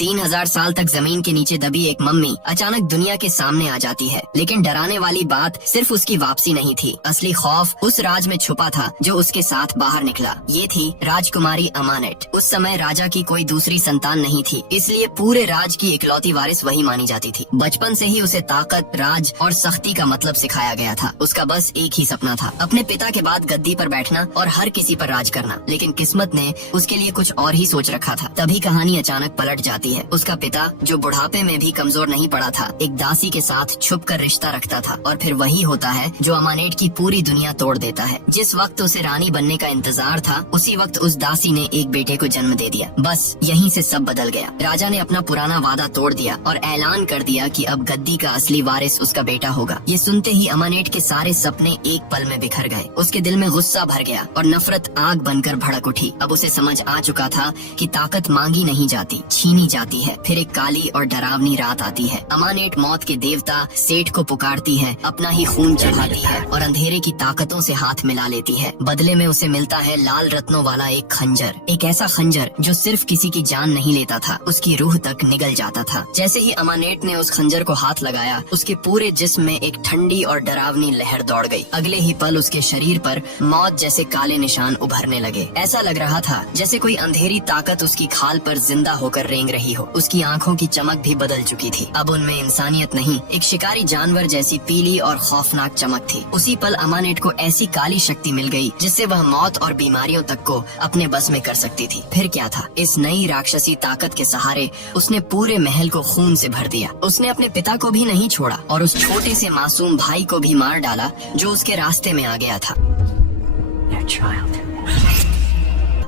3000 साल तक जमीन के नीचे दबी एक मम्मी अचानक दुनिया के सामने आ जाती है। लेकिन डराने वाली बात सिर्फ उसकी वापसी नहीं थी, असली खौफ उस राज में छुपा था जो उसके साथ बाहर निकला। ये थी राजकुमारी अमानेट। उस समय राजा की कोई दूसरी संतान नहीं थी, इसलिए पूरे राज की इकलौती वारिस वही मानी जाती थी। बचपन से ही उसे ताकत, राज और सख्ती का मतलब सिखाया गया था। उसका बस एक ही सपना था, अपने पिता के बाद गद्दी पर बैठना और हर किसी पर राज करना। लेकिन किस्मत ने उसके लिए कुछ और ही सोच रखा था। तभी कहानी अचानक पलट जाती है। उसका पिता, जो बुढ़ापे में भी कमजोर नहीं पड़ा था, एक दासी के साथ छुप कर रिश्ता रखता था। और फिर वही होता है जो अमानेट की पूरी दुनिया तोड़ देता है। जिस वक्त उसे रानी बनने का इंतजार था, उसी वक्त उस दासी ने एक बेटे को जन्म दे दिया। बस यहीं से सब बदल गया। राजा ने अपना पुराना वादा तोड़ दिया और ऐलान कर दिया कि अब गद्दी का असली वारिस उसका बेटा होगा। ये सुनते ही अमानेट के सारे सपने एक पल में बिखर गए। उसके दिल में गुस्सा भर गया और नफरत आग बनकर भड़क उठी। अब उसे समझ आ चुका था कि ताकत मांगी नहीं जाती, छीनी जाती है। फिर एक काली और डरावनी रात आती है। अमानेट मौत के देवता सेठ को पुकारती है, अपना ही खून चढ़ाती है और अंधेरे की ताकतों से हाथ मिला लेती है। बदले में उसे मिलता है लाल रत्नों वाला एक खंजर, एक ऐसा खंजर जो सिर्फ किसी की जान नहीं लेता था, उसकी रूह तक निगल जाता था। जैसे ही अमानेट ने उस खंजर को हाथ लगाया, उसके पूरे जिस्म में एक ठंडी और डरावनी लहर दौड़ गई। अगले ही पल उसके शरीर पर मौत जैसे काले निशान उभरने लगे। ऐसा लग रहा था जैसे कोई अंधेरी ताकत उसकी खाल पर जिंदा होकर रेंग रही हो। उसकी आंखों की चमक भी बदल चुकी थी। अब उनमें इंसानियत नहीं, एक शिकारी जानवर जैसी पीली और खौफनाक चमक थी। उसी पल अमानेट को ऐसी काली शक्ति मिल गई जिससे वह मौत और बीमारियों तक को अपने बस में कर सकती थी। फिर क्या था, इस नई राक्षसी ताकत के सहारे उसने पूरे महल को खून से भर दिया। उसने अपने पिता को भी नहीं छोड़ा और उस छोटे से मासूम भाई को भी मार डाला जो उसके रास्ते में आ गया था।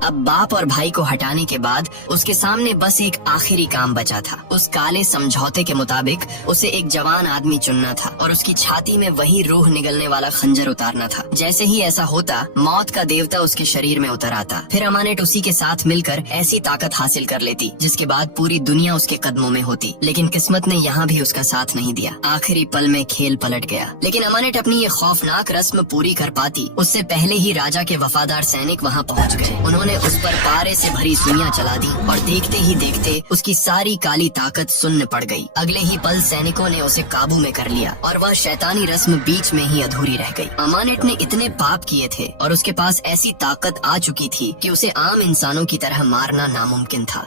अब बाप और भाई को हटाने के बाद उसके सामने बस एक आखिरी काम बचा था। उस काले समझौते के मुताबिक उसे एक जवान आदमी चुनना था और उसकी छाती में वही रूह निगलने वाला खंजर उतारना था। जैसे ही ऐसा होता, मौत का देवता उसके शरीर में उतर आता। फिर अमानेट उसी के साथ मिलकर ऐसी ताकत हासिल कर लेती जिसके बाद पूरी दुनिया उसके कदमों में होती। लेकिन किस्मत ने यहाँ भी उसका साथ नहीं दिया। आखिरी पल में खेल पलट गया। लेकिन अमानेट अपनी ये खौफनाक रस्म पूरी कर पाती उससे पहले ही राजा के वफादार सैनिक वहाँ पहुँच गए। उन्होंने उस पर पारे से भरी सुइयां चला दी और देखते ही देखते उसकी सारी काली ताकत सुन्न पड़ गई। अगले ही पल सैनिकों ने उसे काबू में कर लिया और वह शैतानी रस्म बीच में ही अधूरी रह गई। अमानेट ने इतने पाप किए थे और उसके पास ऐसी ताकत आ चुकी थी कि उसे आम इंसानों की तरह मारना नामुमकिन था।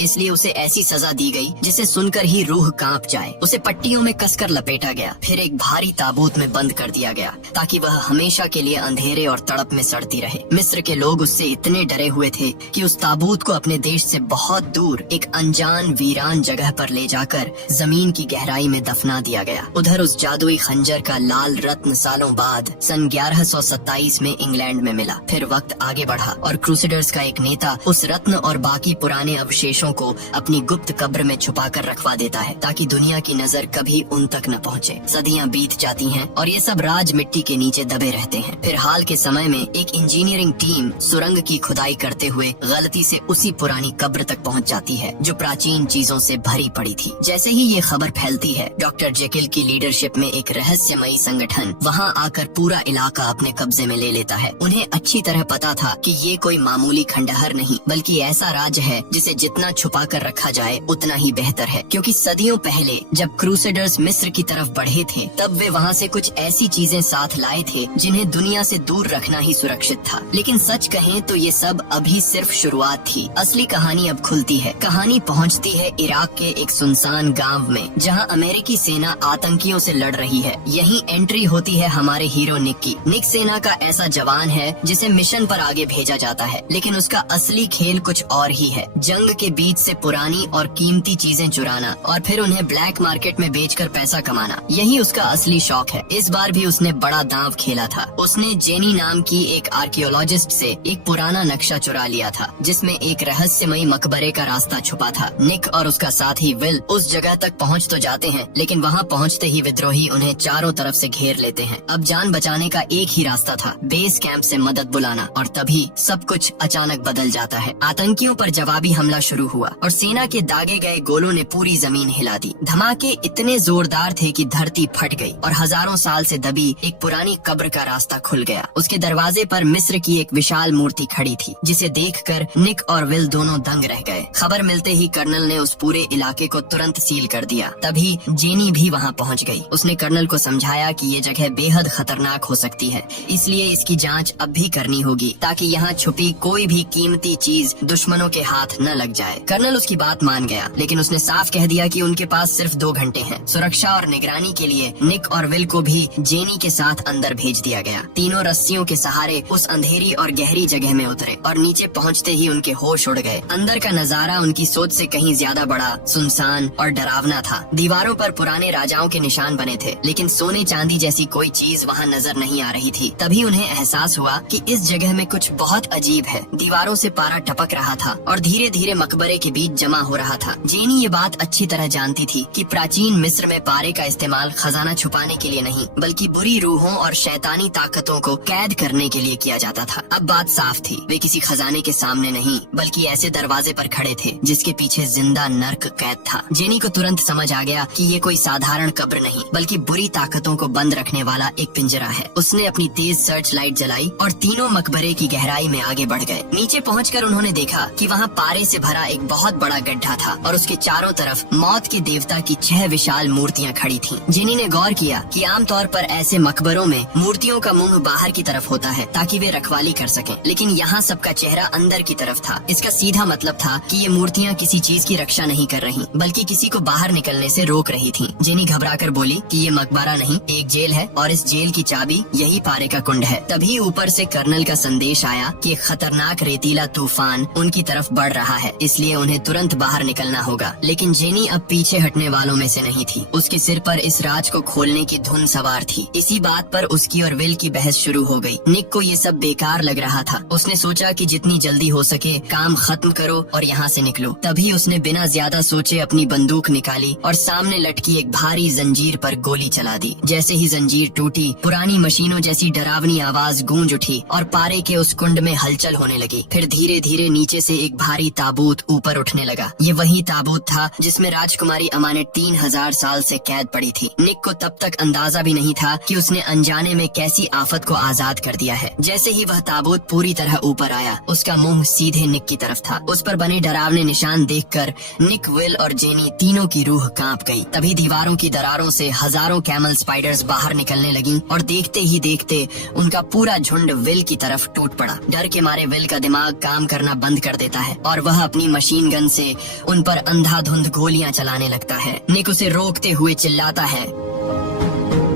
इसलिए उसे ऐसी सजा दी गई जिसे सुनकर ही रूह कांप जाए। उसे पट्टियों में कसकर लपेटा गया, फिर एक भारी ताबूत में बंद कर दिया गया ताकि वह हमेशा के लिए अंधेरे और तड़प में सड़ती रहे। मिस्र के लोग उससे इतने डरे हुए थे कि उस ताबूत को अपने देश से बहुत दूर एक अनजान वीरान जगह पर ले जाकर जमीन की गहराई में दफना दिया गया। उधर उस जादुई खंजर का लाल रत्न सालों बाद सन 1127 में इंग्लैंड में मिला। फिर वक्त आगे बढ़ा और क्रूसेडर्स का एक नेता उस रत्न और बाकी पुराने अवशेषों को अपनी गुप्त कब्र में छुपा कर रखवा देता है ताकि दुनिया की नजर कभी उन तक न पहुंचे। सदियां बीत जाती हैं और ये सब राज मिट्टी के नीचे दबे रहते हैं। फिर हाल के समय में एक इंजीनियरिंग टीम सुरंग की खुदाई करते हुए गलती से उसी पुरानी कब्र तक पहुंच जाती है जो प्राचीन चीजों से भरी पड़ी थी। जैसे ही ये खबर फैलती है, डॉक्टर जेकिल की लीडरशिप में एक रहस्यमयी संगठन वहाँ आकर पूरा इलाका अपने कब्जे में ले लेता है। उन्हें अच्छी तरह पता था कि ये कोई मामूली खंडहर नहीं बल्कि ऐसा राज है जिसे जितना छुपा कर रखा जाए उतना ही बेहतर है। क्योंकि सदियों पहले जब क्रूसेडर्स मिस्र की तरफ बढ़े थे, तब वे वहाँ से कुछ ऐसी चीजें साथ लाए थे जिन्हें दुनिया से दूर रखना ही सुरक्षित था। लेकिन सच कहें तो ये सब अभी सिर्फ शुरुआत थी। असली कहानी अब खुलती है। कहानी पहुँचती है इराक के एक सुनसान गाँव में जहाँ अमेरिकी सेना आतंकियों से लड़ रही है। यहीं एंट्री होती है हमारे हीरो निक की। निक सेना का ऐसा जवान है जिसे मिशन पर आगे भेजा जाता है, लेकिन उसका असली खेल कुछ और ही है। जंग के बीच से पुरानी और कीमती चीजें चुराना और फिर उन्हें ब्लैक मार्केट में बेचकर पैसा कमाना, यही उसका असली शौक है। इस बार भी उसने बड़ा दांव खेला था। उसने जेनी नाम की एक आर्कियोलॉजिस्ट से एक पुराना नक्शा चुरा लिया था जिसमें एक रहस्यमयी मकबरे का रास्ता छुपा था। निक और उसका साथी विल उस जगह तक पहुंच तो जाते हैं, लेकिन वहां पहुंचते ही विद्रोही उन्हें चारों तरफ से घेर लेते हैं। अब जान बचाने का एक ही रास्ता था, बेस कैंप से मदद बुलाना। और तभी सब कुछ अचानक बदल जाता है। आतंकियों पर जवाबी हमला शुरू हुआ और सेना के दागे गए गोलों ने पूरी जमीन हिला दी। धमाके इतने जोरदार थे कि धरती फट गई और हजारों साल से दबी एक पुरानी कब्र का रास्ता खुल गया। उसके दरवाजे पर मिस्र की एक विशाल मूर्ति खड़ी थी, जिसे देखकर निक और विल दोनों दंग रह गए। खबर मिलते ही कर्नल ने उस पूरे इलाके को तुरंत सील कर दिया। तभी जेनी भी वहाँ पहुँच गई। उसने कर्नल को समझाया कि ये जगह बेहद खतरनाक हो सकती है, इसलिए इसकी जांच अब भी करनी होगी ताकि यहाँ छुपी कोई भी कीमती चीज दुश्मनों के हाथ न लग जाए। कर्नल उसकी बात मान गया, लेकिन उसने साफ कह दिया कि उनके पास सिर्फ 2 घंटे हैं। सुरक्षा और निगरानी के लिए निक और विल को भी जेनी के साथ अंदर भेज दिया गया। तीनों रस्सियों के सहारे उस अंधेरी और गहरी जगह में उतरे और नीचे पहुँचते ही उनके होश उड़ गए। अंदर का नजारा उनकी सोच से कहीं ज्यादा बड़ा, सुनसान और डरावना था। दीवारों पर पुराने राजाओं के निशान बने थे, लेकिन सोने चांदी जैसी कोई चीज वहाँ नजर नहीं आ रही थी। तभी उन्हें एहसास हुआ कि इस जगह में कुछ बहुत अजीब है। दीवारों से पारा टपक रहा था और धीरे धीरे मकबरे के बीच जमा हो रहा था। जेनी ये बात अच्छी तरह जानती थी कि प्राचीन मिस्र में पारे का इस्तेमाल खजाना छुपाने के लिए नहीं, बल्कि बुरी रूहों और शैतानी ताकतों को कैद करने के लिए किया जाता था। अब बात साफ थी, वे किसी खजाने के सामने नहीं, बल्कि ऐसे दरवाजे पर खड़े थे जिसके पीछे जिंदा नर्क कैद था। जेनी को तुरंत समझ आ गया कि ये कोई साधारण कब्र नहीं, बल्कि बुरी ताकतों को बंद रखने वाला एक पिंजरा है। उसने अपनी तेज सर्च लाइट जलाई और तीनों मकबरे की गहराई में आगे बढ़ गए। नीचे पहुंचकर उन्होंने देखा कि वहाँ पारे से भरा एक बहुत बड़ा गड्ढा था और उसके चारों तरफ मौत के देवता की 6 विशाल मूर्तियाँ खड़ी थीं। जेनी ने गौर किया कि आमतौर पर ऐसे मकबरों में मूर्तियों का मुंह बाहर की तरफ होता है ताकि वे रखवाली कर सकें, लेकिन यहाँ सबका चेहरा अंदर की तरफ था। इसका सीधा मतलब था कि ये मूर्तियाँ किसी चीज की रक्षा नहीं कर रही, बल्कि किसी को बाहर निकलने से रोक रही थीं। जेनी घबराकर बोली कि ये मकबरा नहीं, एक जेल है और इस जेल की चाबी यही पारे का कुंड है। तभी ऊपर से कर्नल का संदेश आया कि एक खतरनाक रेतीला तूफान उनकी तरफ बढ़ रहा है, इसलिए उन्हें तुरंत बाहर निकलना होगा। लेकिन जेनी अब पीछे हटने वालों में से नहीं थी। उसके सिर पर इस राज को खोलने की धुन सवार थी। इसी बात पर उसकी और विल की बहस शुरू हो गई। निक को ये सब बेकार लग रहा था। उसने सोचा कि जितनी जल्दी हो सके काम खत्म करो और यहाँ से निकलो। तभी उसने बिना ज्यादा सोचे अपनी बंदूक निकाली और सामने लटकी एक भारी जंजीर पर गोली चला दी। जैसे ही जंजीर टूटी, पुरानी मशीनों जैसी डरावनी आवाज गूंज उठी और पारे के उस कुंड में हलचल होने लगी। फिर धीरे धीरे नीचे से एक भारी ताबूत ऊपर उठने लगा। ये वही ताबूत था जिसमें राजकुमारी अमानत 3000 साल से कैद पड़ी थी। निक को तब तक अंदाजा भी नहीं था कि उसने अनजाने में कैसी आफत को आजाद कर दिया है। जैसे ही वह ताबूत पूरी तरह ऊपर आया, उसका मुंह सीधे निक की तरफ था। उस पर बने डरावने निशान देखकर निक, विल और जेनी तीनों की रूह कांप गई। तभी दीवारों की दरारों से हजारों कैमल स्पाइडर्स बाहर निकलने लगी और देखते ही देखते उनका पूरा झुंड विल की तरफ टूट पड़ा। डर के मारे विल का दिमाग काम करना बंद कर देता है और वह अपनी मशीन गन से उन पर अंधाधुंध गोलियां चलाने लगता है। निक उसे रोकते हुए चिल्लाता है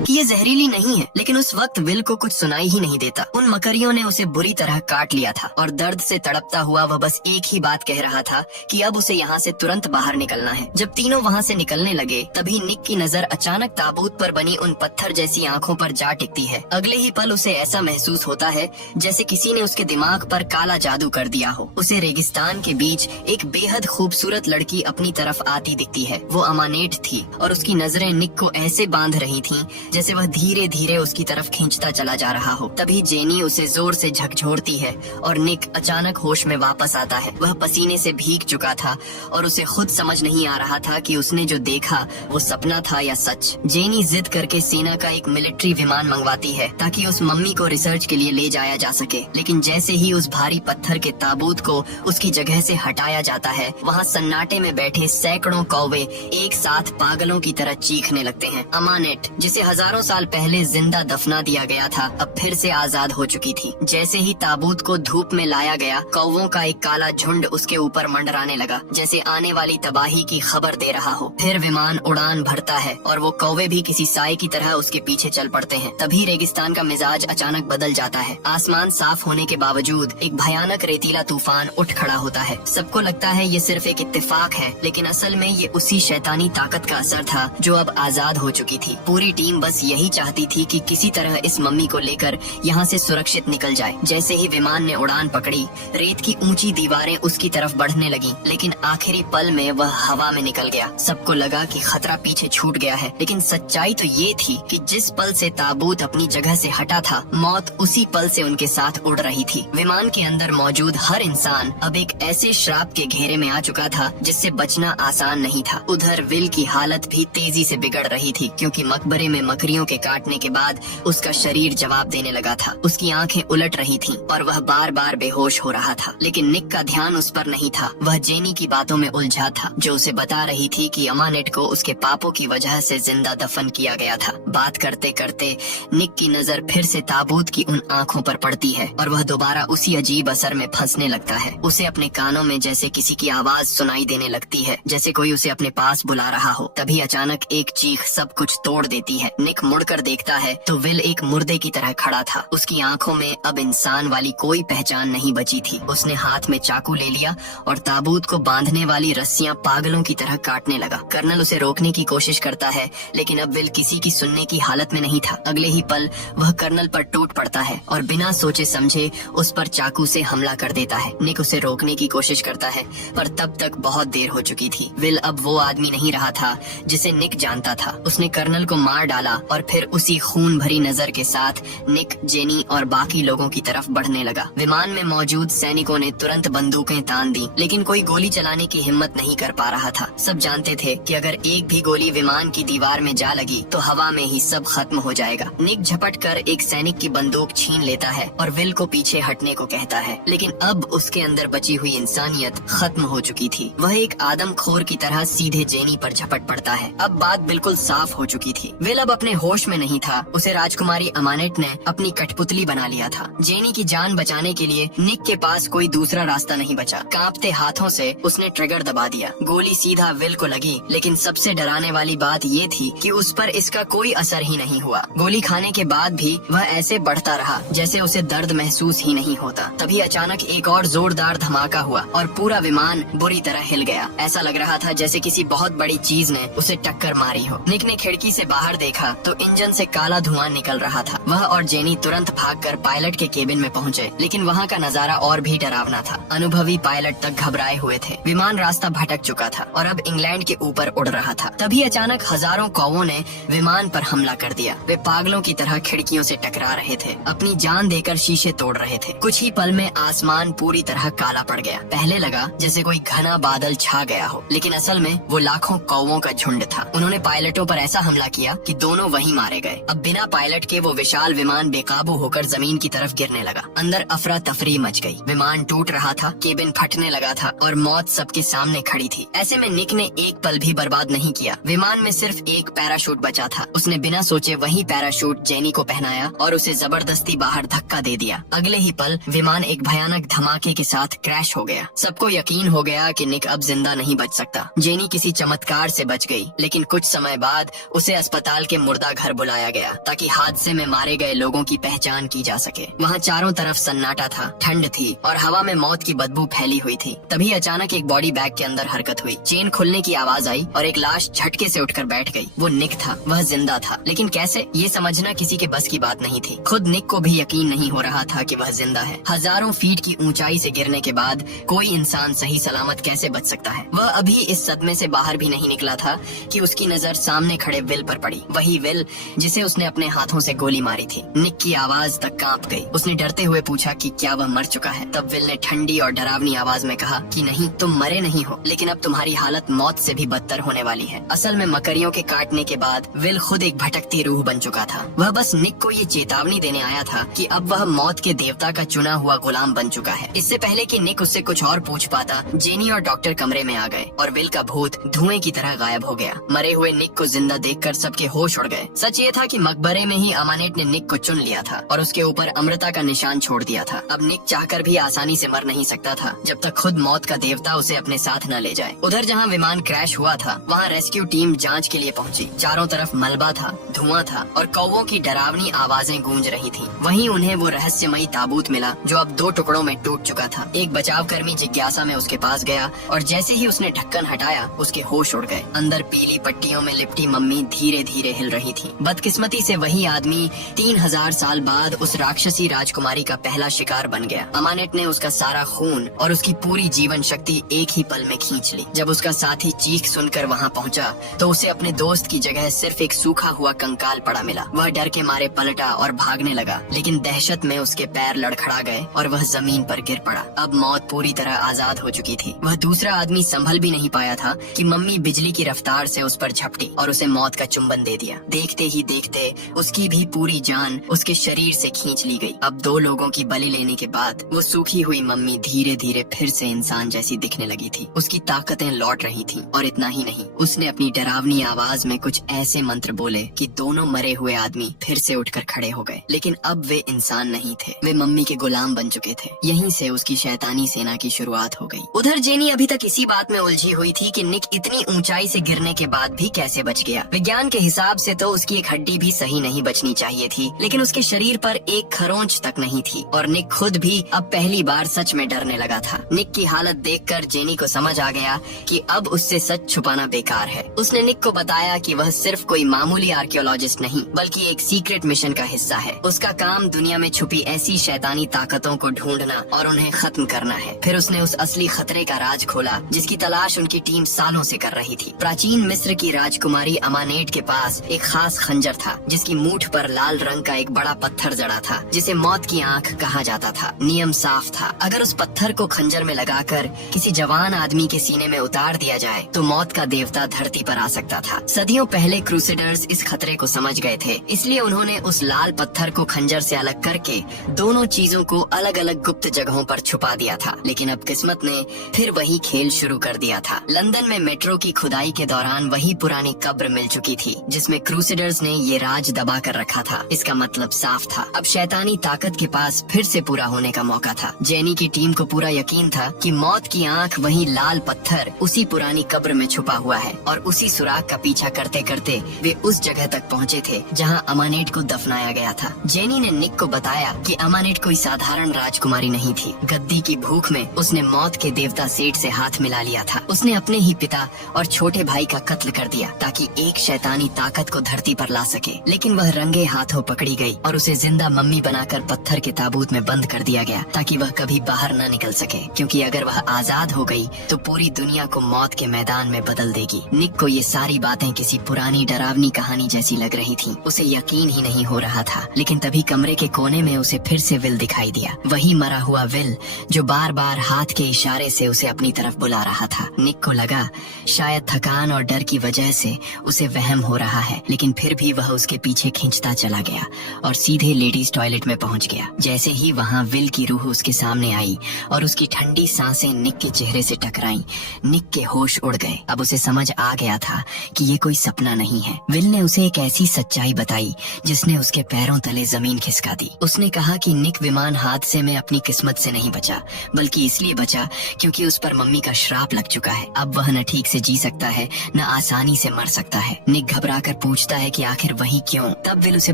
कि ये जहरीली नहीं है, लेकिन उस वक्त विल को कुछ सुनाई ही नहीं देता। उन मकरियों ने उसे बुरी तरह काट लिया था और दर्द से तड़पता हुआ वह बस एक ही बात कह रहा था कि अब उसे यहाँ से तुरंत बाहर निकलना है। जब तीनों वहाँ से निकलने लगे, तभी निक की नजर अचानक ताबूत पर बनी उन पत्थर जैसी आंखों पर जा टिकती है। अगले ही पल उसे ऐसा महसूस होता है जैसे किसी ने उसके दिमाग पर काला जादू कर दिया हो। उसे रेगिस्तान के बीच एक बेहद खूबसूरत लड़की अपनी तरफ आती दिखती है। वो अमानेट थी और उसकी नजरें निक को ऐसे बांध रही थीं जैसे वह धीरे धीरे उसकी तरफ खींचता चला जा रहा हो। तभी जेनी उसे जोर से झकझोरती है और निक अचानक होश में वापस आता है। वह पसीने से भीग चुका था और उसे खुद समझ नहीं आ रहा था कि उसने जो देखा वो सपना था या सच। जेनी जिद करके सेना का एक मिलिट्री विमान मंगवाती है ताकि उस मम्मी को रिसर्च के लिए ले जाया जा सके, लेकिन जैसे ही उस भारी पत्थर के ताबूत को उसकी जगह से हटाया जाता है, वहाँ सन्नाटे में बैठे सैकड़ों कौवे एक साथ पागलों की तरह चीखने लगते हैं। अमानेट, जिसे हजारों साल पहले जिंदा दफना दिया गया था, अब फिर से आजाद हो चुकी थी। जैसे ही ताबूत को धूप में लाया गया, कौवों का एक काला झुंड उसके ऊपर मंडराने लगा, जैसे आने वाली तबाही की खबर दे रहा हो। फिर विमान उड़ान भरता है और वो कौवे भी किसी साए की तरह उसके पीछे चल पड़ते हैं। तभी रेगिस्तान का मिजाज अचानक बदल जाता है। आसमान साफ होने के बावजूद एक भयानक रेतीला तूफान उठ खड़ा होता है। सबको लगता है ये सिर्फ एक इत्तेफाक है, लेकिन असल में ये उसी शैतानी ताकत का असर था जो अब आजाद हो चुकी थी। पूरी टीम बस बस यही चाहती थी कि किसी तरह इस मम्मी को लेकर यहाँ से सुरक्षित निकल जाए। जैसे ही विमान ने उड़ान पकड़ी, रेत की ऊंची दीवारें उसकी तरफ बढ़ने लगी, लेकिन आखिरी पल में वह हवा में निकल गया। सबको लगा कि खतरा पीछे छूट गया है, लेकिन सच्चाई तो ये थी कि जिस पल से ताबूत अपनी जगह से हटा था, मौत उसी पल से उनके साथ उड़ रही थी। विमान के अंदर मौजूद हर इंसान अब एक ऐसे श्राप के घेरे में आ चुका था जिससे बचना आसान नहीं था। उधर विल की हालत भी तेजी से बिगड़ रही थी, क्योंकि मकबरे में मकड़ियों के काटने के बाद उसका शरीर जवाब देने लगा था। उसकी आंखें उलट रही थीं और वह बार बार बेहोश हो रहा था। लेकिन निक का ध्यान उस पर नहीं था। वह जेनी की बातों में उलझा था, जो उसे बता रही थी कि अमानेट को उसके पापों की वजह से जिंदा दफन किया गया था। बात करते करते निक की नजर फिर से ताबूत की उन आंखों पर पड़ती है और वह दोबारा उसी अजीब असर में फंसने लगता है। उसे अपने कानों में जैसे किसी की आवाज सुनाई देने लगती है, जैसे कोई उसे अपने पास बुला रहा हो। तभी अचानक एक चीख सब कुछ तोड़ देती है। निक मुड़कर देखता है तो विल एक मुर्दे की तरह खड़ा था। उसकी आंखों में अब इंसान वाली कोई पहचान नहीं बची थी। उसने हाथ में चाकू ले लिया और ताबूत को बांधने वाली रस्सियां पागलों की तरह काटने लगा। कर्नल उसे रोकने की कोशिश करता है, लेकिन अब विल किसी की सुनने की हालत में नहीं था। अगले ही पल वह कर्नल पर टूट पड़ता है और बिना सोचे समझे उस पर चाकू से हमला कर देता है। निक उसे रोकने की कोशिश करता है, पर तब तक बहुत देर हो चुकी थी। विल अब वो आदमी नहीं रहा था जिसे निक जानता था। उसने कर्नल को मार डाला और फिर उसी खून भरी नजर के साथ निक, जेनी और बाकी लोगों की तरफ बढ़ने लगा। विमान में मौजूद सैनिकों ने तुरंत बंदूकें तान दी, लेकिन कोई गोली चलाने की हिम्मत नहीं कर पा रहा था। सब जानते थे कि अगर एक भी गोली विमान की दीवार में जा लगी तो हवा में ही सब खत्म हो जाएगा। निक झपट कर एक सैनिक की बंदूक छीन लेता है और विल को पीछे हटने को कहता है, लेकिन अब उसके अंदर बची हुई इंसानियत खत्म हो चुकी थी। वह एक आदमखोर की तरह सीधे जेनी पर झपट पड़ता है। अब बात बिल्कुल साफ हो चुकी थी। विल अब अपने होश में नहीं था। उसे राजकुमारी अमानेट ने अपनी कठपुतली बना लिया था। जेनी की जान बचाने के लिए निक के पास कोई दूसरा रास्ता नहीं बचा। कांपते हाथों से उसने ट्रिगर दबा दिया। गोली सीधा विल को लगी, लेकिन सबसे डराने वाली बात ये थी कि उस पर इसका कोई असर ही नहीं हुआ। गोली खाने के बाद भी वह ऐसे बढ़ता रहा जैसे उसे दर्द महसूस ही नहीं होता। तभी अचानक एक और जोरदार धमाका हुआ और पूरा विमान बुरी तरह हिल गया। ऐसा लग रहा था जैसे किसी बहुत बड़ी चीज ने उसे टक्कर मारी हो। निक ने खिड़की से बाहर देखा तो इंजन से काला धुआं निकल रहा था। वह और जेनी तुरंत भागकर पायलट के केबिन में पहुंचे, लेकिन वहां का नजारा और भी डरावना था। अनुभवी पायलट तक घबराए हुए थे। विमान रास्ता भटक चुका था और अब इंग्लैंड के ऊपर उड़ रहा था। तभी अचानक हजारों कौवों ने विमान पर हमला कर दिया। वे पागलों की तरह खिड़कियों से टकरा रहे थे, अपनी जान देकर शीशे तोड़ रहे थे। कुछ ही पल में आसमान पूरी तरह काला पड़ गया। पहले लगा जैसे कोई घना बादल छा गया हो, लेकिन असल में वो लाखों कौवों का झुंड था। उन्होंने पायलटों पर ऐसा हमला किया कि दोनों वहीं मारे गए। अब बिना पायलट के वो विशाल विमान बेकाबू होकर जमीन की तरफ गिरने लगा। अंदर अफरा तफरी मच गई। विमान टूट रहा था, केबिन फटने लगा था और मौत सबके सामने खड़ी थी। ऐसे में निक ने एक पल भी बर्बाद नहीं किया। विमान में सिर्फ एक पैराशूट बचा था। उसने बिना सोचे वही पैराशूट जेनी को पहनाया और उसे जबरदस्ती बाहर धक्का दे दिया। अगले ही पल विमान एक भयानक धमाके के साथ क्रैश हो गया। सबको यकीन हो गया कि निक अब जिंदा नहीं बच सकता। जेनी किसी चमत्कार से बच गई, लेकिन कुछ समय बाद उसे अस्पताल के मुर्दा घर बुलाया गया ताकि हादसे में मारे गए लोगों की पहचान की जा सके। वहाँ चारों तरफ सन्नाटा था, ठंड थी और हवा में मौत की बदबू फैली हुई थी। तभी अचानक एक बॉडी बैग के अंदर हरकत हुई। चेन खुलने की आवाज आई और एक लाश झटके से उठकर बैठ गई। वो निक था। वह जिंदा था, लेकिन कैसे, ये समझना किसी के बस की बात नहीं थी। खुद निक को भी यकीन नहीं हो रहा था कि वह जिंदा है। हजारों फीट की ऊंचाई से गिरने के बाद कोई इंसान सही सलामत कैसे बच सकता है। वह अभी इस सदमे से बाहर भी नहीं निकला था कि उसकी नजर सामने खड़े विल पर पड़ी। वही विल जिसे उसने अपने हाथों से गोली मारी थी। निक की आवाज तक कांप गई। उसने डरते हुए पूछा कि क्या वह मर चुका है। तब विल ने ठंडी और डरावनी आवाज में कहा कि नहीं, तुम मरे नहीं हो, लेकिन अब तुम्हारी हालत मौत से भी बदतर होने वाली है। असल में मकड़ियों के काटने के बाद विल खुद एक भटकती रूह बन चुका था। वह बस निक को ये चेतावनी देने आया था कि अब वह मौत के देवता का चुना हुआ गुलाम बन चुका है। इससे पहले कि निक उससे कुछ और पूछ पाता, जेनी और डॉक्टर कमरे में आ गए और विल का भूत धुएं की तरह गायब हो गया। मरे हुए निक को जिंदा देखकर सबके होश उड़ गए। सच ये था कि मकबरे में ही अमानेट ने निक को चुन लिया था और उसके ऊपर अमृता का निशान छोड़ दिया था। अब निक चाहकर भी आसानी से मर नहीं सकता था जब तक खुद मौत का देवता उसे अपने साथ न ले जाए। उधर जहाँ विमान क्रैश हुआ था वहाँ रेस्क्यू टीम जांच के लिए पहुंची। चारों तरफ मलबा था, धुआं था और कौवों की डरावनी आवाजें गूंज रही थीं। वहीं उन्हें वो रहस्यमयी ताबूत मिला जो अब 2 टुकड़ों में टूट चुका था। एक बचाव कर्मी जिज्ञासा में उसके पास गया और जैसे ही उसने ढक्कन हटाया उसके होश उड़ गए। अंदर पीली पट्टियों में लिपटी मम्मी धीरे धीरे हिल रही नहीं थी। बदकिस्मती से वही आदमी 3000 साल बाद उस राक्षसी राजकुमारी का पहला शिकार बन गया। अमानेट ने उसका सारा खून और उसकी पूरी जीवन शक्ति एक ही पल में खींच ली। जब उसका साथी चीख सुनकर वहाँ पहुँचा तो उसे अपने दोस्त की जगह सिर्फ एक सूखा हुआ कंकाल पड़ा मिला। वह डर के मारे पलटा और भागने लगा, लेकिन दहशत में उसके पैर लड़खड़ा गए और वह जमीन पर गिर पड़ा। अब मौत पूरी तरह आजाद हो चुकी थी। वह दूसरा आदमी संभल भी नहीं पाया था कि मम्मी बिजली की रफ्तार से उस पर झपटी और उसे मौत का चुंबन दे दिया। देखते ही देखते उसकी भी पूरी जान उसके शरीर से खींच ली गई। अब 2 लोगों की बलि लेने के बाद वो सूखी हुई मम्मी धीरे धीरे फिर से इंसान जैसी दिखने लगी थी। उसकी ताकतें लौट रही थीं और इतना ही नहीं, उसने अपनी डरावनी आवाज में कुछ ऐसे मंत्र बोले कि दोनों मरे हुए आदमी फिर से उठकर खड़े हो गए। लेकिन अब वे इंसान नहीं थे, वे मम्मी के गुलाम बन चुके थे। यहीं से उसकी शैतानी सेना की शुरुआत हो गई। उधर जेनी अभी तक इसी बात में उलझी हुई थी कि निक इतनी ऊंचाई से गिरने के बाद भी कैसे बच गया। विज्ञान के हिसाब से तो उसकी एक हड्डी भी सही नहीं बचनी चाहिए थी, लेकिन उसके शरीर पर एक खरोंच तक नहीं थी और निक खुद भी अब पहली बार सच में डरने लगा था। निक की हालत देखकर जेनी को समझ आ गया कि अब उससे सच छुपाना बेकार है। उसने निक को बताया कि वह सिर्फ कोई मामूली आर्कियोलॉजिस्ट नहीं बल्कि एक सीक्रेट मिशन का हिस्सा है। उसका काम दुनिया में छुपी ऐसी शैतानी ताकतों को ढूंढना और उन्हें खत्म करना है। फिर उसने उस असली खतरे का राज खोला जिसकी तलाश उनकी टीम सालों से कर रही थी। प्राचीन मिस्र की राजकुमारी अमानेट के पास एक खास खंजर था जिसकी मूठ पर लाल रंग का एक बड़ा पत्थर जड़ा था जिसे मौत की आंख कहा जाता था। नियम साफ था, अगर उस पत्थर को खंजर में लगाकर किसी जवान आदमी के सीने में उतार दिया जाए तो मौत का देवता धरती पर आ सकता था। सदियों पहले क्रूसेडर्स इस खतरे को समझ गए थे, इसलिए उन्होंने उस लाल पत्थर को खंजर से अलग करके दोनों चीजों को अलग अलग गुप्त जगहों पर छुपा दिया था। लेकिन अब किस्मत ने फिर वही खेल शुरू कर दिया था। लंदन में मेट्रो की खुदाई के दौरान वही पुरानी कब्र मिल चुकी थी जिसमें क्रूसेडर्स ने ये राज दबा कर रखा था। इसका मतलब साफ था, अब शैतानी ताकत के पास फिर से पूरा होने का मौका था। जेनी की टीम को पूरा यकीन था कि मौत की आंख वही लाल पत्थर उसी पुरानी कब्र में छुपा हुआ है और उसी सुराग का पीछा करते करते वे उस जगह तक पहुँचे थे जहाँ अमानेट को दफनाया गया था। जेनी ने निक को बताया कि अमानेट कोई साधारण राजकुमारी नहीं थी। गद्दी की भूख में उसने मौत के देवता सेठ से हाथ मिला लिया था। उसने अपने ही पिता और छोटे भाई का कत्ल कर दिया ताकि एक शैतानी ताकत को धरती पर ला सके। लेकिन वह रंगे हाथों पकड़ी गई और उसे जिंदा मम्मी बनाकर पत्थर के ताबूत में बंद कर दिया गया ताकि वह कभी बाहर न निकल सके, क्योंकि अगर वह आजाद हो गई तो पूरी दुनिया को मौत के मैदान में बदल देगी। निक को ये सारी बातें किसी पुरानी डरावनी कहानी जैसी लग रही थी। उसे यकीन ही नहीं हो रहा था। लेकिन तभी कमरे के कोने में उसे फिर से विल दिखाई दिया, वही मरा हुआ विल जो बार बार हाथ के इशारे से उसे अपनी तरफ बुला रहा था। निक को लगा शायद थकान और डर की वजह से उसे वहम हो रहा है, लेकिन फिर भी वह उसके पीछे खींचता चला गया और सीधे लेडीज टॉयलेट में पहुंच गया। जैसे ही वहां विल की रूह उसके सामने आई और उसकी ठंडी सांसें निक के चेहरे से टकराईं, निक के होश उड़ गए। अब उसे समझ आ गया था कि ये कोई सपना नहीं है। विल ने उसे एक ऐसी सच्चाई बताई जिसने उसके पैरों तले जमीन खिसका दी। उसने कहा कि निक विमान हादसे में अपनी किस्मत से नहीं बचा, बल्कि इसलिए बचा क्योंकि उस पर मम्मी का श्राप लग चुका है। अब वह न ठीक से जी सकता है न आसानी से मर सकता है। निक घबराकर पूछता है कि आखिर वही क्यों। तब विल उसे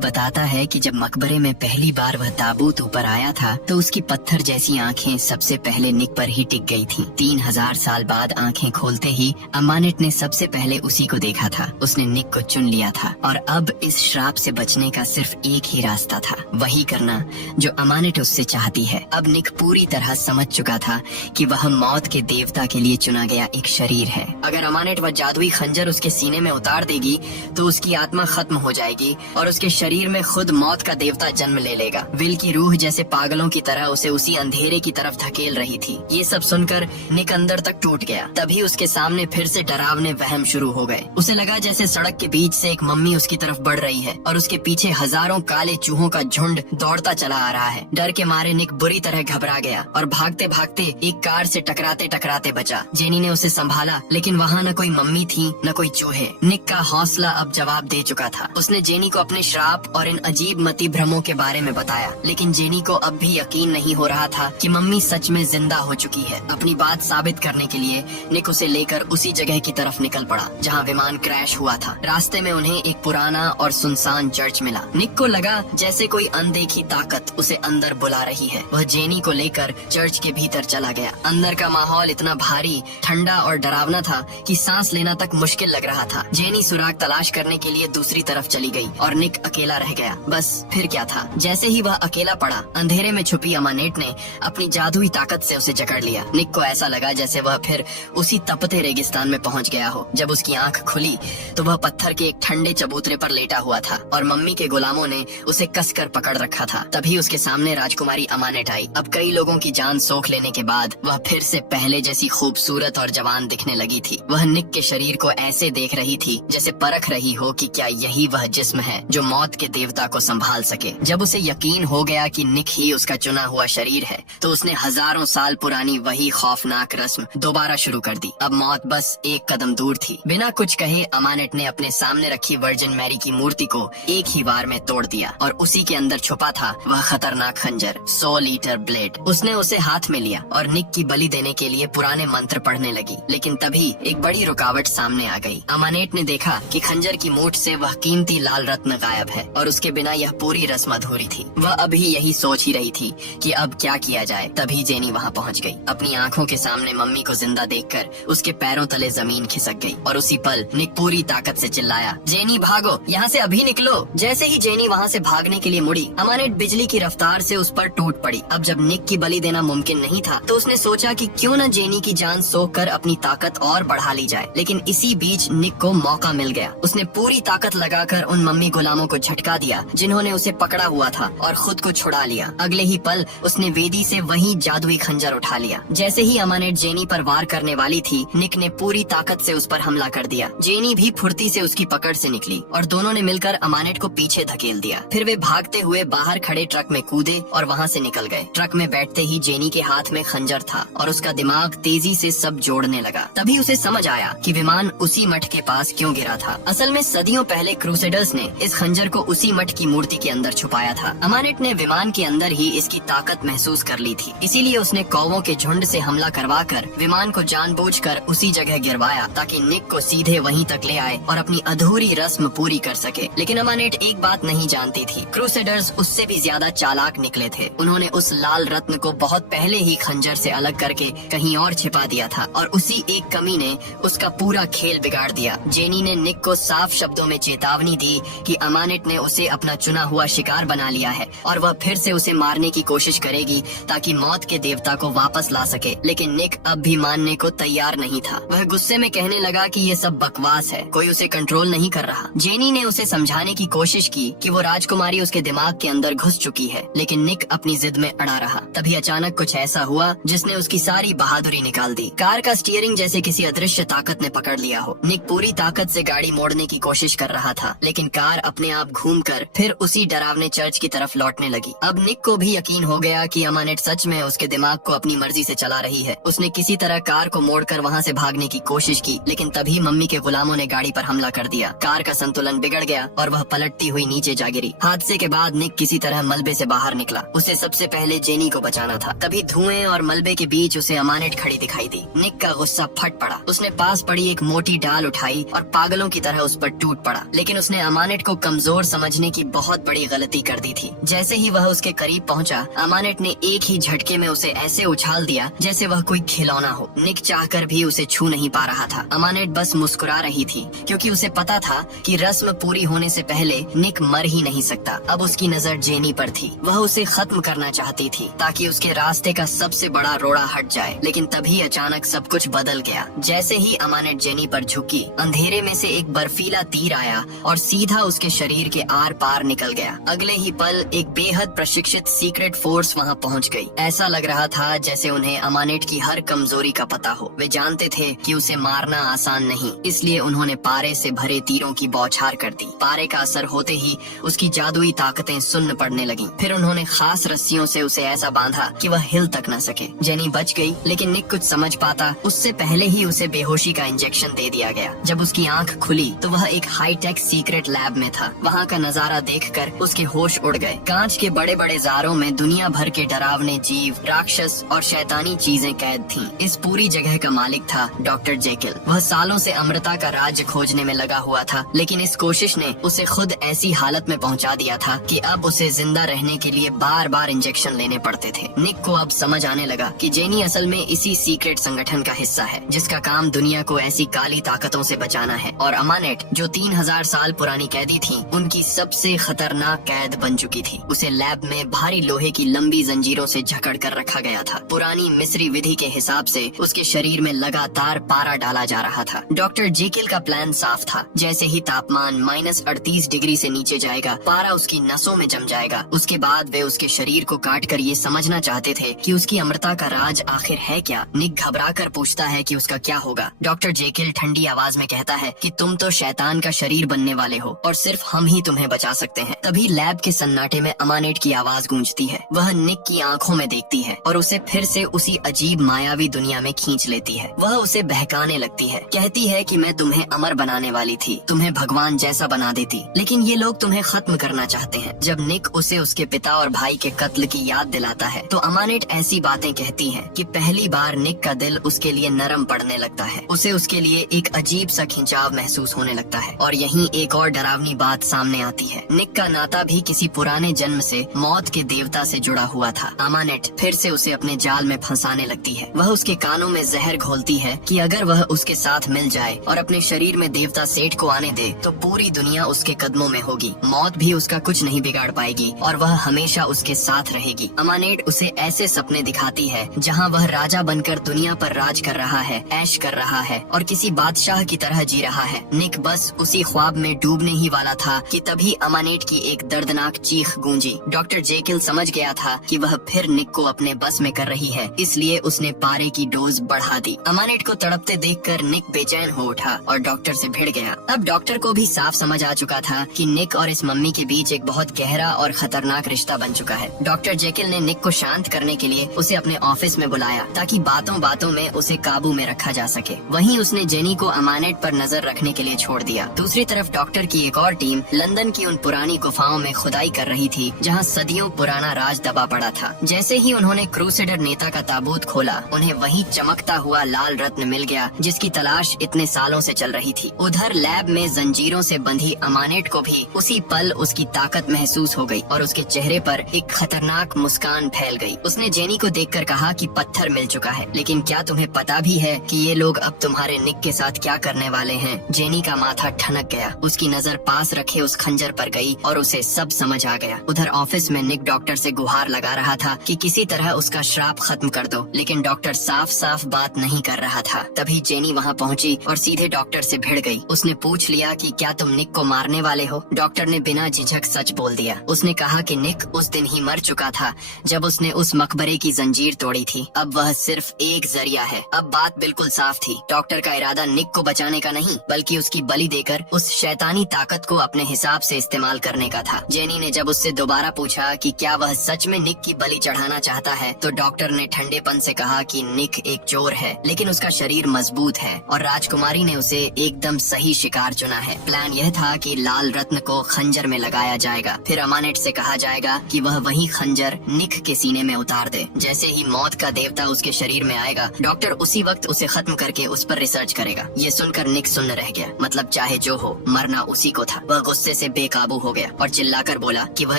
बताता है कि जब मकबरे में पहली बार वह ताबूत ऊपर आया था तो उसकी पत्थर जैसी आंखें सबसे पहले निक पर ही टिक गई थीं। 3000 साल बाद आंखें खोलते ही अमानेट ने सबसे पहले उसी को देखा था। उसने निक को चुन लिया था और अब इस श्राप से बचने का सिर्फ एक ही रास्ता था, वही करना जो अमानेट उससे चाहती है। अब निक पूरी तरह समझ चुका था कि वह मौत के देवता के लिए चुना गया एक शरीर है। अगर अमानेट वह जादुई खंजर उसके सीने में उतार देगी तो उसकी आत्मा खत्म हो जाएगी और उसके शरीर में खुद मौत का देवता जन्म ले लेगा। विल की रूह जैसे पागलों की तरह उसे उसी अंधेरे की तरफ धकेल रही थी। ये सब सुनकर निक अंदर तक टूट गया। तभी उसके सामने फिर से डरावने वहम शुरू हो गए। उसे लगा जैसे सड़क के बीच से एक मम्मी उसकी तरफ बढ़ रही है और उसके पीछे हजारों काले चूहों का झुंड दौड़ता चला आ रहा है। डर के मारे निक बुरी तरह घबरा गया और भागते भागते एक कार से टकराते टकराते बचा। जेनी ने उसे संभाला, लेकिन वहाँ न कोई मम्मी थी न कोई चूहे। निक का हौसला अब जवाब दे चुका था। उसने जेनी को अपने श्राप और इन अजीब मति भ्रमों के बारे में बताया, लेकिन जेनी को अब भी यकीन नहीं हो रहा था कि मम्मी सच में जिंदा हो चुकी है। अपनी बात साबित करने के लिए निक उसे लेकर उसी जगह की तरफ निकल पड़ा जहाँ विमान क्रैश हुआ था। रास्ते में उन्हें एक पुराना और सुनसान चर्च मिला। निक को लगा जैसे कोई अनदेखी ताकत उसे अंदर बुला रही है। वह जेनी को लेकर चर्च के भीतर चला गया। अंदर का माहौल इतना भारी, ठंडा और डरावना था कि सांस लेना तक मुश्किल लग रहा था। जेनी सुराग तलाश करने के लिए ये दूसरी तरफ चली गई और निक अकेला रह गया। बस फिर क्या था, जैसे ही वह अकेला पड़ा, अंधेरे में छुपी अमानेट ने अपनी जादुई ताकत से उसे जकड़ लिया। निक को ऐसा लगा जैसे वह फिर उसी तपते रेगिस्तान में पहुंच गया हो। जब उसकी आंख खुली तो वह पत्थर के एक ठंडे चबूतरे पर लेटा हुआ था और मम्मी के गुलामों ने उसे कसकर पकड़ रखा था। तभी उसके सामने राजकुमारी अमानेट आई। अब कई लोगों की जान सोख लेने के बाद वह फिर से पहले जैसी खूबसूरत और जवान दिखने लगी थी। वह निक के शरीर को ऐसे देख रही थी जैसे परख रही हो कि क्या यही वह जिस्म है जो मौत के देवता को संभाल सके। जब उसे यकीन हो गया कि निक ही उसका चुना हुआ शरीर है तो उसने हजारों साल पुरानी वही खौफनाक रस्म दोबारा शुरू कर दी। अब मौत बस एक कदम दूर थी। बिना कुछ कहे अमानेट ने अपने सामने रखी वर्जिन मैरी की मूर्ति को एक ही वार में तोड़ दिया और उसी के अंदर छुपा था वह खतरनाक खंजर, 100 लीटर ब्लेड। उसने उसे हाथ में लिया और निक की बलि देने के लिए पुराने मंत्र पढ़ने लगी। लेकिन तभी एक बड़ी रुकावट सामने आ गई। अमानेट ने देखा कि खंजर की मूठ से वह कीमती लाल रत्न गायब है और उसके बिना यह पूरी रस्म अधूरी थी। वह अभी यही सोच ही रही थी कि अब क्या किया जाए। तभी जेनी वहाँ पहुँच गई। अपनी आंखों के सामने मम्मी को जिंदा देखकर उसके पैरों तले जमीन खिसक गई और उसी पल निक पूरी ताकत से चिल्लाया, जेनी भागो, यहाँ से अभी निकलो। जैसे ही जेनी वहाँ से भागने के लिए मुड़ी, अमानेट बिजली की रफ्तार से उस पर टूट पड़ी। अब जब निक की बलि देना मुमकिन नहीं था तो उसने सोचा कि क्यों न जेनी की जान सोख कर अपनी ताकत और बढ़ा ली जाए। लेकिन इसी बीच निक को मौका मिल गया। उसने पूरी ताकत लगाकर उन मम्मी गुलामों को झटका दिया जिन्होंने उसे पकड़ा हुआ था और खुद को छुड़ा लिया। अगले ही पल उसने वेदी से वही जादुई खंजर उठा लिया। जैसे ही अमानेट जेनी पर वार करने वाली थी, निक ने पूरी ताकत से उस पर हमला कर दिया। जेनी भी फुर्ती से उसकी पकड़ से निकली और दोनों ने मिलकर अमानेट को पीछे धकेल दिया। फिर वे भागते हुए बाहर खड़े ट्रक में कूदे और वहाँ से निकल गए। ट्रक में बैठते ही जेनी के हाथ में खंजर था और उसका दिमाग तेजी से सब जोड़ने लगा। तभी उसे समझ आया कि विमान उसी मठ के पास क्यों गिरा था। असल में सदियों पहले क्रूसेडर्स ने इस खंजर को उसी मठ की मूर्ति के अंदर छुपाया था। अमानेट ने विमान के अंदर ही इसकी ताकत महसूस कर ली थी, इसीलिए उसने कौवों के झुंड से हमला करवाकर विमान को जानबूझकर उसी जगह गिरवाया ताकि निक को सीधे वहीं तक ले आए और अपनी अधूरी रस्म पूरी कर सके। लेकिन अमानेट एक बात नहीं जानती थी, क्रूसेडर्स उससे भी ज्यादा चालाक निकले थे। उन्होंने उस लाल रत्न को बहुत पहले ही खंजर से अलग करके कहीं और छिपा दिया था और उसी एक कमी ने उसका पूरा खेल बिगाड़ दिया। जेनी ने निक को साफ शब्दों में चेतावनी दी कि अमानेट ने उसे अपना चुना हुआ शिकार बना लिया है और वह फिर से उसे मारने की कोशिश करेगी ताकि मौत के देवता को वापस ला सके। लेकिन निक अब भी मानने को तैयार नहीं था। वह गुस्से में कहने लगा कि ये सब बकवास है, कोई उसे कंट्रोल नहीं कर रहा। जेनी ने उसे समझाने की कोशिश की कि वो राजकुमारी उसके दिमाग के अंदर घुस चुकी है, लेकिन निक अपनी जिद में अड़ा रहा। तभी अचानक कुछ ऐसा हुआ जिसने उसकी सारी बहादुरी निकाल दी। कार का स्टीयरिंग जैसे किसी अदृश्य ताकत ने पकड़ लिया हो। निक पूरी ताकत से गाड़ी मोड़ने की कोशिश कर रहा था, लेकिन कार अपने आप घूमकर फिर उसी डरावने चर्च की तरफ लौटने लगी। अब निक को भी यकीन हो गया कि अमानेट सच में उसके दिमाग को अपनी मर्जी से चला रही है। उसने किसी तरह कार को मोड़कर वहाँ से भागने की कोशिश की, लेकिन तभी मम्मी के गुलामों ने गाड़ी पर हमला कर दिया। कार का संतुलन बिगड़ गया और वह पलटती हुई नीचे जा गिरी। हादसे के बाद निक किसी तरह मलबे से बाहर निकला। उसे सबसे पहले जेनी को बचाना था। तभी धुएं और मलबे के बीच उसे अमानेट खड़ी दिखाई दी। निक का गुस्सा फट पड़ा। उसने पास पड़ी एक मोटी डाल उठाई और पागलों की तरह उस पर टूट पड़ा। लेकिन उसने अमानेट को कमजोर समझने की बहुत बड़ी गलती कर दी थी। जैसे ही वह उसके करीब पहुंचा, अमानेट ने एक ही झटके में उसे ऐसे उछाल दिया जैसे वह कोई खिलौना हो। निक चाहकर भी उसे छू नहीं पा रहा था। अमानेट बस मुस्कुरा रही थी क्योंकि उसे पता था कि रस्म पूरी होने से पहले निक मर ही नहीं सकता। अब उसकी नजर जेनी पर थी। वह उसे खत्म करना चाहती थी ताकि उसके रास्ते का सबसे बड़ा रोड़ा हट जाए। लेकिन तभी अचानक सब कुछ बदल गया। जैसे ही अमानेट जेनी पर झुकी, अंधेरे में से एक बर्फीला तीर आया और सीधा उसके शरीर के आर पार निकल गया। अगले ही पल एक बेहद प्रशिक्षित सीक्रेट फोर्स वहाँ पहुँच गई। ऐसा लग रहा था जैसे उन्हें अमानेट की हर कमजोरी का पता हो। वे जानते थे कि उसे मारना आसान नहीं, इसलिए उन्होंने पारे से भरे तीरों की बौछार कर दी। पारे का असर होते ही उसकी जादुई ताकतें सुन्न पड़ने लगीं। फिर उन्होंने खास रस्सियों से उसे ऐसा बांधा कि वह हिल तक न सके। जेनी बच गई, लेकिन निक कुछ समझ पाता उससे पहले ही उसे बेहोशी का इंजेक्शन दे दिया गया। जब उसकी आंख खुली तो वह एक हाईटेक सीक्रेट लैब में था। वहाँ का नजारा देखकर उसके होश उड़ गए। कांच के बड़े बड़े जारों में दुनिया भर के डरावने जीव, राक्षस और शैतानी चीजें कैद थीं। इस पूरी जगह का मालिक था डॉक्टर जेकिल। वह सालों से अमृता का राज्य खोजने में लगा हुआ था, लेकिन इस कोशिश ने उसे खुद ऐसी हालत में पहुंचा दिया था कि अब उसे जिंदा रहने के लिए बार बार इंजेक्शन लेने पड़ते थे। निक को अब समझ आने लगा कि जेनी असल में इसी सीक्रेट संगठन का हिस्सा है जिसका काम दुनिया को ऐसी काली ताकतों से बचाना है। और अमानेट जो 3 3000 साल पुरानी कैदी थी, उनकी सबसे खतरनाक कैद बन चुकी थी। उसे लैब में भारी लोहे की लंबी जंजीरों से जकड़ कर रखा गया था। पुरानी मिस्री विधि के हिसाब से उसके शरीर में लगातार पारा डाला जा रहा था। डॉक्टर जेकिल का प्लान साफ था। जैसे ही तापमान -38 डिग्री से नीचे जाएगा, पारा उसकी नसों में जम जाएगा। उसके बाद वे उसके शरीर को काट कर ये समझना चाहते थे कि उसकी अमरता का राज आखिर है क्या। निक घबरा कर पूछता है कि उसका क्या होगा। डॉक्टर जेकिल ठंडी आवाज में कहता है कि तुम तो शैतान का शरीर बनने वाले हो और सिर्फ हम ही तुम्हें बचा सकते हैं। तभी लैब के सन्नाटे में अमानेट की आवाज गूंजती है। वह निक की आंखों में देखती है और उसे फिर से उसी अजीब मायावी दुनिया में खींच लेती है। वह उसे बहकाने लगती है, कहती है कि मैं तुम्हें अमर बनाने वाली थी, तुम्हें भगवान जैसा बना देती, लेकिन ये लोग तुम्हें खत्म करना चाहते हैं। जब निक उसे उसके पिता और भाई के कत्ल की याद दिलाता है तो अमानेट ऐसी बातें कहती है कि पहली बार निक का दिल उसके लिए नरम पड़ने लगता है। उसे उसके लिए एक अजीब सा खिंचाव महसूस होने लगता है। और यहीं एक और डरावनी बात सामने आती है। निक का नाता भी किसी पुराने जन्म से मौत के देवता से जुड़ा हुआ था। अमानेट फिर से उसे अपने जाल में फंसाने लगती है। वह उसके कानों में जहर घोलती है कि अगर वह उसके साथ मिल जाए और अपने शरीर में देवता सेठ को आने दे तो पूरी दुनिया उसके कदमों में होगी। मौत भी उसका कुछ नहीं बिगाड़ पाएगी और वह हमेशा उसके साथ रहेगी। अमानेट उसे ऐसे सपने दिखाती है जहाँ वह राजा बनकर दुनिया पर राज कर रहा है, ऐश कर रहा है और किसी बादशाह की तरह जी रहा है। निक बस उसी ख्वाब में डूबने ही वाला था कि तभी अमानेट की एक दर्दनाक चीख गूंजी। डॉक्टर जेकिल समझ गया था कि वह फिर निक को अपने बस में कर रही है, इसलिए उसने पारे की डोज बढ़ा दी। अमानेट को तड़पते देखकर निक बेचैन हो उठा और डॉक्टर से भिड़ गया। अब डॉक्टर को भी साफ समझ आ चुका था कि निक और इस मम्मी के बीच एक बहुत गहरा और खतरनाक रिश्ता बन चुका है। डॉक्टर जेकिल ने निक को शांत करने के लिए उसे अपने ऑफिस में बुलाया ताकि बातों बातों में उसे काबू में रखा जा सके। वहीं उसने जेनी को अमानेट पर नजर रखने के लिए छोड़ दिया। दूसरी तरफ डॉक्टर की एक और टीम लंदन की उन पुरानी गुफाओं में खुदाई कर रही थी जहां सदियों पुराना राज दबा पड़ा था। जैसे ही उन्होंने क्रूसेडर नेता का ताबूत खोला, उन्हें वही चमकता हुआ लाल रत्न मिल गया जिसकी तलाश इतने सालों से चल रही थी। उधर लैब में जंजीरों से बंधी अमानेट को भी उसी पल उसकी ताकत महसूस हो गई और उसके चेहरे पर एक खतरनाक मुस्कान फैल गई। उसने जेनी को देखकर कहा कि पत्थर मिल चुका है, लेकिन क्या तुम्हें पता भी है कि ये लोग अब तुम्हारे निक के साथ क्या करने वाले हैं? जेनी का माथा ठनक गया। उसकी नजर पास रखे उस खंजर पर गई और उसे सब समझ आ गया। उधर ऑफिस में निक डॉक्टर से गुहार लगा रहा था कि किसी तरह उसका श्राप खत्म कर दो, लेकिन डॉक्टर साफ साफ बात नहीं कर रहा था। तभी जेनी वहाँ पहुँची और सीधे डॉक्टर से भिड़ गई। उसने पूछ लिया कि क्या तुम निक को मारने वाले हो? डॉक्टर ने बिना झिझक सच बोल दिया। उसने कहा कि निक उस दिन ही मर चुका था जब उसने उस मकबरे की जंजीर तोड़ी थी। अब वह सिर्फ एक जरिया है। अब बात बिल्कुल साफ थी। डॉक्टर का इरादा निक को बचाने का नहीं, बल्कि उसकी बलि देकर उस शैतानी ताकत को अपने हिसाब से इस्तेमाल करने का था। जेनी ने जब उससे दोबारा पूछा कि क्या वह सच में निक की बलि चढ़ाना चाहता है, तो डॉक्टर ने ठंडेपन से कहा कि निक एक चोर है, लेकिन उसका शरीर मजबूत है और राजकुमारी ने उसे एकदम सही शिकार चुना है। प्लान यह था कि लाल रत्न को खंजर में लगाया जाएगा, फिर अमानेट से कहा जाएगा कि वह वही खंजर निक के सीने में उतार दे। जैसे ही मौत का देवता उसके शरीर में आएगा, डॉक्टर उसी वक्त उसे खत्म करके उस पर रिसर्च करेगा। ये सुनकर निक सुन्न रह गया। मतलब चाहे जो हो, मरना उसी को था। वह गुस्से से बेकाबू हो गया और चिल्लाकर बोला कि वह